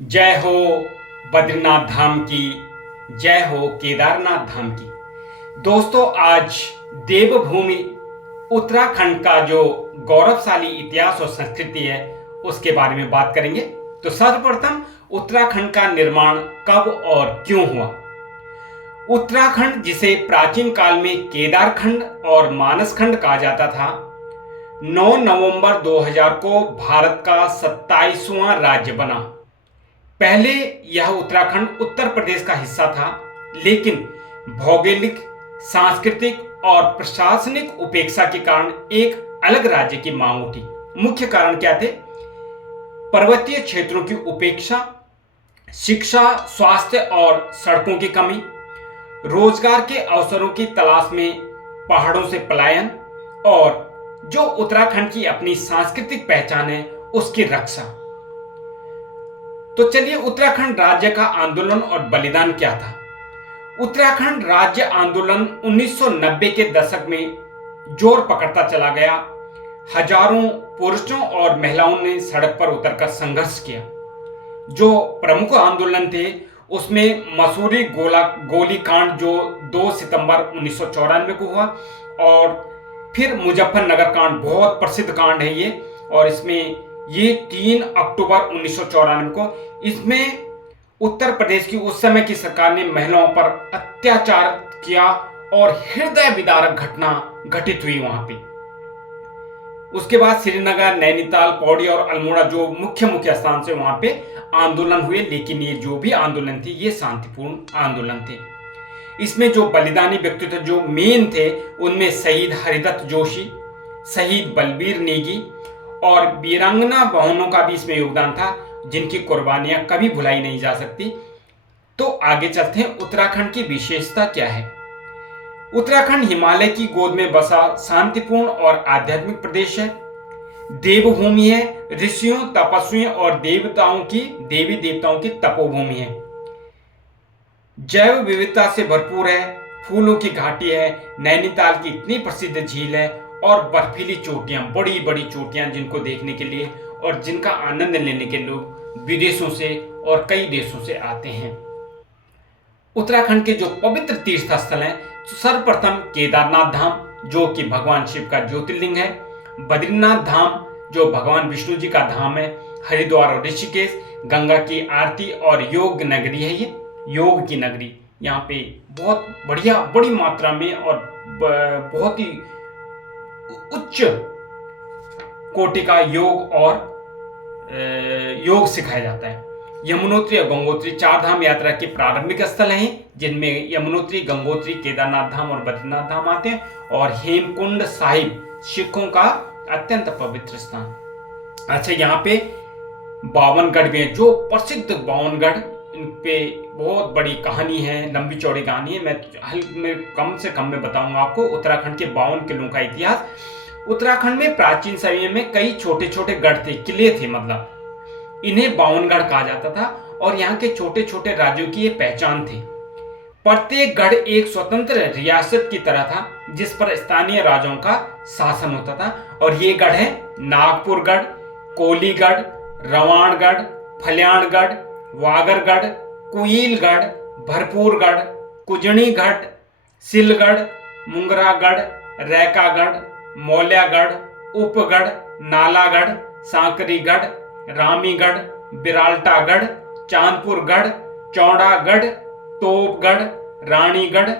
जय हो बद्रीनाथ धाम की, जय हो केदारनाथ धाम की। दोस्तों, आज देवभूमि उत्तराखंड का जो गौरवशाली इतिहास और संस्कृति है उसके बारे में बात करेंगे। तो सर्वप्रथम उत्तराखंड का निर्माण कब और क्यों हुआ। उत्तराखंड, जिसे प्राचीन काल में केदारखंड और मानसखंड कहा जाता था, 9 नवंबर 2000 को भारत का 27वां राज्य बना। पहले यह उत्तराखंड उत्तर प्रदेश का हिस्सा था, लेकिन भौगोलिक, सांस्कृतिक और प्रशासनिक उपेक्षा के कारण एक अलग राज्य की मांग उठी। मुख्य कारण क्या थे? पर्वतीय क्षेत्रों की उपेक्षा, शिक्षा, स्वास्थ्य और सड़कों की कमी, रोजगार के अवसरों की तलाश में पहाड़ों से पलायन, और जो उत्तराखंड की अपनी सांस्कृतिक पहचान है उसकी रक्षा। तो चलिए, उत्तराखंड राज्य का आंदोलन और बलिदान क्या था। उत्तराखंड राज्य आंदोलन 1990 के दशक में जोर पकड़ता चला गया। हजारों पुरुषों और महिलाओं ने सड़क पर उतरकर संघर्ष किया। जो प्रमुख आंदोलन थे उसमें मसूरी गोलीकांड, जो 2 सितंबर 1994 को हुआ, और फिर मुजफ्फरनगर कांड, बहुत प्रसिद्ध कांड है ये, और इसमें ये 3 अक्टूबर 1994 को, इसमें उत्तर प्रदेश की उस समय की सरकार ने महिलाओं पर अत्याचार किया और हृदय विदारक घटना घटित हुई वहां पे। उसके बाद श्रीनगर, नैनीताल, पौड़ी और अल्मोड़ा जो मुख्य स्थान से वहां पे आंदोलन हुए, लेकिन ये जो भी आंदोलन थे ये शांतिपूर्ण आंदोलन थे। इसमें जो बलिदानी व्यक्तित्व जो मेन थे उनमें शहीद हरिदत्त जोशी, शहीद बलबीर नेगी और वीरांगना बहनों का भी इसमें योगदान था, जिनकी कुर्बानियां कभी भुलाई नहीं जा सकती। तो आगे चलते हैं, उत्तराखंड की विशेषता क्या है। उत्तराखंड हिमालय की गोद में बसा शांतिपूर्ण और आध्यात्मिक प्रदेश है। देवभूमि है, ऋषियों, तपस्वियों और देवी देवताओं की तपोभूमि है। जैव विविधता से भरपूर है, फूलों की घाटी है, नैनीताल की इतनी प्रसिद्ध झील है, और बर्फीली चोटियां, बड़ी बड़ी चोटियां, जिनको देखने के लिए और जिनका आनंद लेने के लोग विदेशों से और कई देशों से आते हैं। उत्तराखंड के जो पवित्र तीर्थ स्थल हैं, सर्वप्रथम केदारनाथ धाम, जो कि भगवान शिव का ज्योतिर्लिंग है, बद्रीनाथ धाम, जो भगवान विष्णु जी का धाम है, हरिद्वार और ऋषिकेश, गंगा की आरती और योग नगरी है ये, योग की नगरी। यहाँ पे बहुत बढ़िया, बड़ी मात्रा में और बहुत ही उच्च कोटि का योग और योग सिखाया जाता है। यमुनोत्री और गंगोत्री 4 धाम यात्रा के प्रारंभिक स्थल हैं, जिनमें यमुनोत्री, गंगोत्री, केदारनाथ धाम और बद्रीनाथ धाम आते हैं। और हेमकुंड साहिब सिखों का अत्यंत पवित्र स्थान। अच्छा, यहाँ पे 52गढ़ भी है, जो प्रसिद्ध 52गढ़, इन पे बहुत बड़ी कहानी है, लंबी चौड़ी कहानी है। मैं कम से कम में बताऊंगा आपको उत्तराखंड के 52 किलों का इतिहास। उत्तराखंड में प्राचीन समय में कई छोटे छोटे गढ़ थे, किले थे, मतलब इन्हें 52गढ़ कहा जाता था, और यहाँ के छोटे छोटे राज्यों की ये पहचान थी। प्रत्येक गढ़ एक स्वतंत्र रियासत की तरह था, जिस पर स्थानीय राजाओं का शासन होता था। और ये गढ़ है नागपुरगढ़, कोलीगढ़, रवाणगढ़, फल्याणगढ़, वागरगढ़, कुईलगढ़, भरपूरगढ़, कुजनीगढ़, सिलगढ़, मुंगरागढ़, रैकागढ़, मौल्यागढ़, उपगढ़, नालागढ़, सांकरीगढ़, रामीगढ़, बिरालटागढ़, चांदपुरगढ़, चौड़ागढ़, तोपगढ़, रानीगढ़,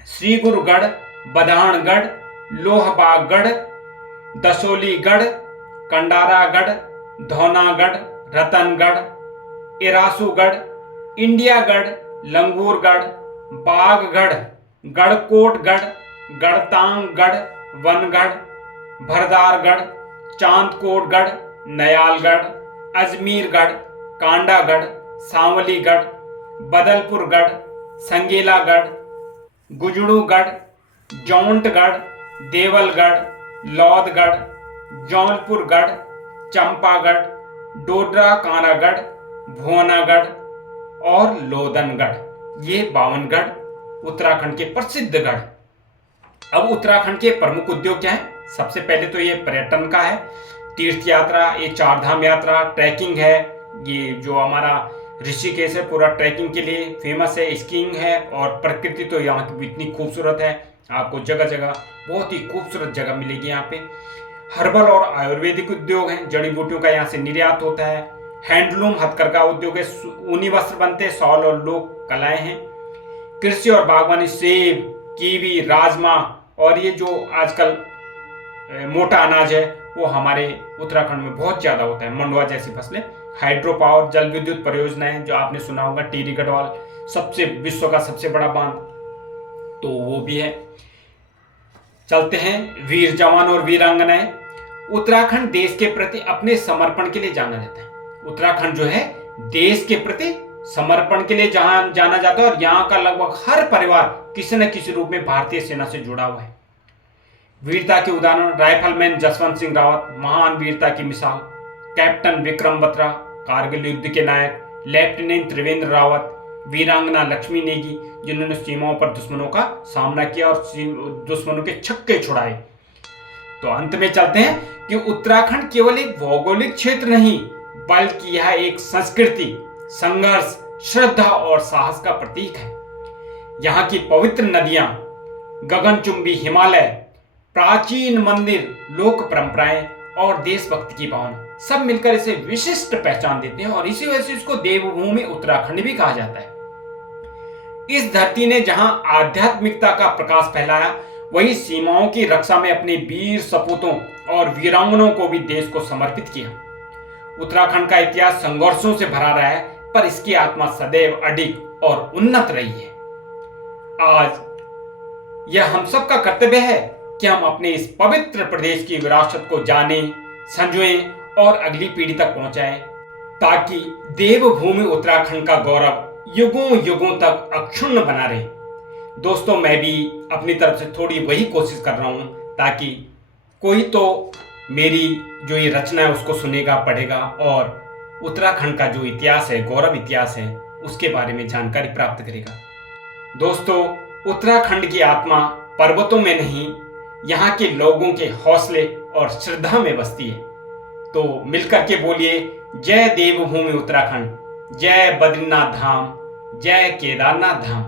श्रीगुरुगढ़, बधानगढ़, लोहबागगढ़, दसोलीगढ़, कंडारागढ़, धौनागढ़, रतनगढ़, इरासूगढ़, इंडियागढ़, लंगूरगढ़, बागगढ़, गढ़कोटगढ़, गढ़तांगगढ़, वनगढ़, भरदारगढ़, चांदकोटगढ़, नयालगढ़, अजमीरगढ़, कांडागढ़, सांवलीगढ़, बदलपुरगढ़, संगेलागढ़, गुजड़ूगढ़, जौंटगढ़, देवलगढ़, लौदगढ़, जौनपुरगढ़, चंपागढ़, डोडरा कांरागढ़, भुवनागढ़ और लोदनगढ़। ये 52गढ़ उत्तराखंड के प्रसिद्ध गढ़। अब उत्तराखंड के प्रमुख उद्योग क्या है? सबसे पहले तो ये पर्यटन का है, तीर्थ यात्रा, ये 4 धाम यात्रा, ट्रैकिंग है, ये जो हमारा ऋषिकेश है पूरा ट्रैकिंग के लिए फेमस है, स्कीइंग है, और प्रकृति तो यहाँ की इतनी खूबसूरत है, आपको जगह जगह बहुत ही खूबसूरत जगह मिलेगी यहाँ पे। हर्बल और आयुर्वेदिक उद्योग हैं, जड़ी बूटियों का यहाँ से निर्यात होता है। हैंडलूम हथकरघा उद्योग है, ऊनी वस्त्र बनते हैं, शॉल और लोक कलाएं हैं। कृषि और बागवानी, सेब, कीवी, राजमा और ये जो आजकल मोटा अनाज है वो हमारे उत्तराखंड में बहुत ज्यादा होता है, मंडुआ जैसी फसलें। हाइड्रो पावर, जल विद्युत परियोजनाएं जो आपने सुना होगा, टिहरी गढ़वाल सबसे विश्व का सबसे बड़ा बांध, तो वो भी है। चलते हैं वीर जवान और वीरांगनाएं। उत्तराखंड देश के प्रति अपने समर्पण के लिए जाना जाता है। उत्तराखंड जो है देश के प्रति समर्पण के लिए जहां जाना जाता है, और यहाँ का लगभग हर परिवार किसी न किसी रूप में भारतीय सेना से जुड़ा हुआ है। वीरता के उदाहरण, राइफलमैन जसवंत सिंह रावत महान वीरता की मिसाल, कैप्टन विक्रम बत्रा कारगिल युद्ध के नायक, लेफ्टिनेंट त्रिवेंद्र रावत, वीरांगना लक्ष्मी नेगी जिन्होंने सीमाओं पर दुश्मनों का सामना किया और दुश्मनों के छक्के छुड़ाए। तो अंत में चलते हैं कि उत्तराखंड केवल एक भौगोलिक क्षेत्र नहीं, बल्कि यह एक संस्कृति, संघर्ष, श्रद्धा और साहस का प्रतीक है। यहाँ की पवित्र नदियां, गगनचुंबी हिमालय, प्राचीन मंदिर, लोक परंपराएं और देशभक्ति की भावना सब मिलकर इसे विशिष्ट पहचान देते हैं, और इसी वजह से इसको देवभूमि उत्तराखंड भी कहा जाता है। इस धरती ने जहां आध्यात्मिकता का प्रकाश फैलाया, वही सीमाओं की रक्षा में अपने वीर सपूतों और वीरांगनों को भी देश को समर्पित किया। उत्तराखंड का इतिहास संघर्षों से भरा रहा है, पर इसकी आत्मा सदैव अडिग और उन्नत रही है। आज यह हम सबका कर्तव्य है कि हम अपने इस पवित्र प्रदेश की विरासत को जानें, संजोएं और अगली पीढ़ी तक पहुंचाएं, ताकि देवभूमि उत्तराखंड का गौरव युगों युगों तक अक्षुण्ण बना रहे। दोस्तों, मैं भी अपनी तरफ से थोड़ी वही कोशिश कर रहा हूं, ताकि कोई तो मेरी जो ये रचना है उसको सुनेगा, पढ़ेगा और उत्तराखंड का जो इतिहास है, गौरव इतिहास है, उसके बारे में जानकारी प्राप्त करेगा। दोस्तों, उत्तराखंड की आत्मा पर्वतों में नहीं, यहाँ के लोगों के हौसले और श्रद्धा में बसती है। तो मिलकर के बोलिए, जय देवभूमि उत्तराखंड, जय बद्रीनाथ धाम, जय केदारनाथ धाम।